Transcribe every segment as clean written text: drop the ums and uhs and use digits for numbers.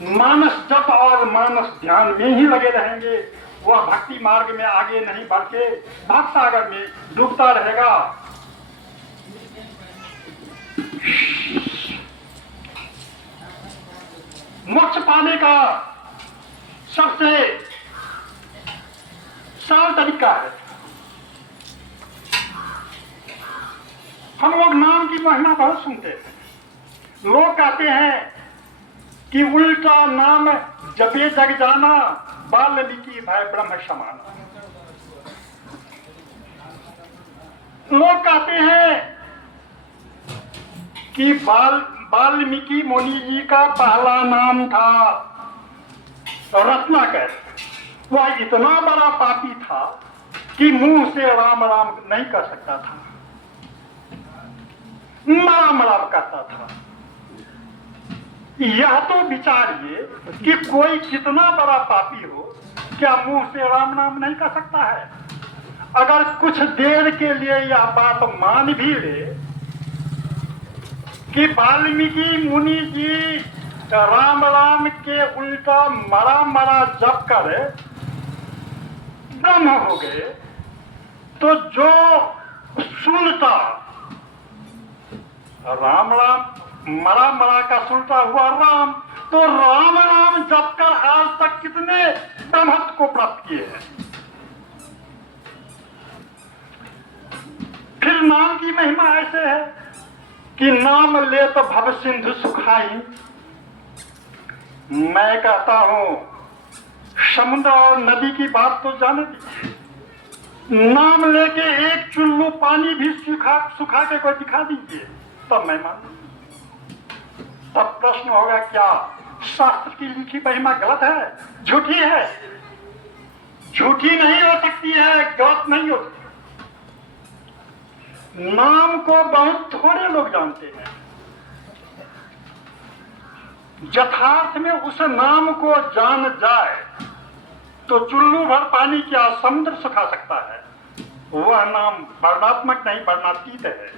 मानस जप और मानस ध्यान में ही लगे रहेंगे, वह भक्ति मार्ग में आगे नहीं बढ़ के भव सागर में डूबता रहेगा। मोक्ष पाने का सबसे सरल तरीका है, हम लोग नाम की महिमा बहुत सुनते हैं। लोग कहते हैं कि उल्टा नाम जपे जग जाना, वाल्मीकि भय ब्रह्म समाना। लोग कहते हैं कि वाल्मीकि मुनि जी का पहला नाम था रत्नाकर। वह इतना बड़ा पापी था कि मुंह से राम राम नहीं कर सकता था, राम राम करता था। यह तो विचारिए कि कोई कितना बड़ा पापी हो, क्या मुंह से राम नाम नहीं कर सकता है? अगर कुछ देर के लिए यह बात मान भी ले कि वाल्मीकि मुनि जी राम राम के उल्टा मरा मरा जप कर ब्रह्म हो गए, तो जो सुनता राम राम मरा मरा का सुनता हुआ राम, तो राम राम जप कर आज तक कितने ब्रह्मत्व को प्राप्त किए हैं। फिर नाम की महिमा ऐसे है कि नाम ले तो भव सिंधु सुखाई। मैं कहता हूं समुद्र और नदी की बात तो जाने दीजिए, नाम लेके एक चुल्लू पानी भी सुखा के कोई दिखा दीजिए, तब मैं मानूं। तब प्रश्न होगा, क्या शास्त्र की लिखी महिमा गलत है, झूठी है? झूठी नहीं हो सकती है, गलत नहीं हो सकती। नाम को बहुत थोड़े लोग जानते हैं। यथार्थ में उस नाम को जान जाए तो चुल्लू भर पानी क्या समुद्र सुखा सकता है। वह नाम वर्णात्मक नहीं, वर्णातीत है।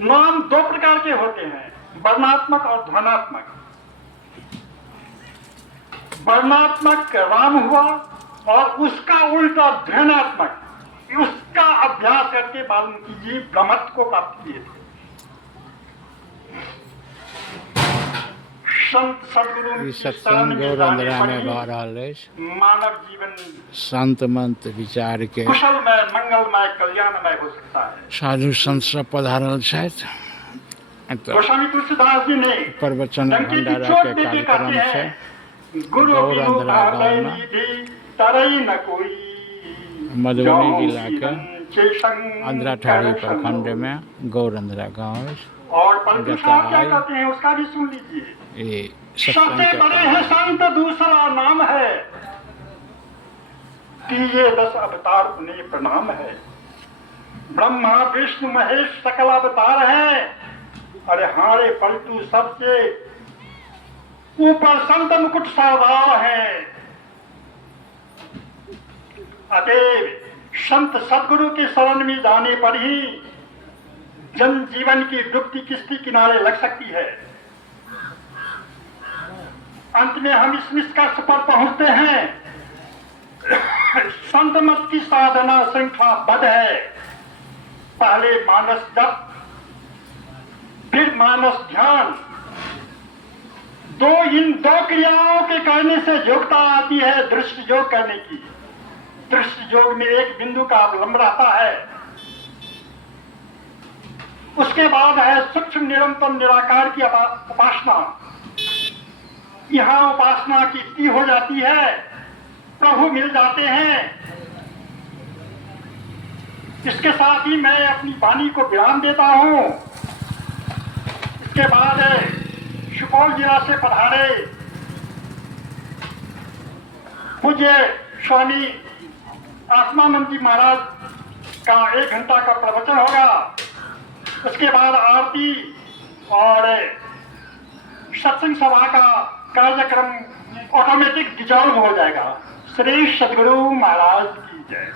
नाम दो प्रकार के होते हैं, वर्णात्मक और ध्वनात्मक। वर्णात्मक राम हुआ और उसका उल्टा ध्वनात्मक, उसका अभ्यास करके वाल्मीकि जी ब्रह्मत्व को प्राप्त किए थे। संत सदगुरु सत्संग गौरंदरा में बहरहाल मानव जीवन संत मंत्र विचार के कुशलमय मंगलमय कल्याणमय हो सकता है। साधु संत सब पधारल छथि। गोस्वामी तुलसीदास जी ने प्रवचन भंडारा के कार्यक्रम से गौरंदरा गाँव में तरई न कोई मधुबनी जिला के अंधराठाड़ी प्रखंड में गौरंदरा गाँव है। और परमेश्वर क्या कहते हैं उसका भी सुन लीजिए। ये सबसे बड़े हैं संत, दूसरा नाम है, तीजे 10 अवतार उन्हें प्रणाम है। ब्रह्मा विष्णु महेश सकल अवतार है, अरे हारे पलटू सबसे ऊपर संत मुकुट सरदार है। अतएव संत सदगुरु के शरण में जाने पर ही जन जीवन की डूबती किश्ती किनारे लग सकती है। अंत में हम इस निष्कर्ष पर पहुंचते हैं, संत मत की साधना श्रृंखलाबद्ध है। पहले मानस जप, फिर मानस ध्यान। इन दो क्रियाओं के करने से योग्यता आती है दृष्टि योग करने की। दृष्टि योग में एक बिंदु का अवलंब रहता है। उसके बाद है सूक्ष्म निरंतर निराकार की उपासना। यहां उपासना की स्थिति हो जाती है, प्रभु मिल जाते हैं। इसके साथ ही मैं अपनी वाणी को विराम देता हूं। इसके बाद सुपौल जिला से पधारे पूज्य स्वामी आत्मानंद जी महाराज का 1 घंटा का प्रवचन होगा। उसके बाद आरती और सत्संग सभा का कार्यक्रम ऑटोमेटिक डिजॉल्व हो जाएगा। श्री सदगुरु महाराज की जय।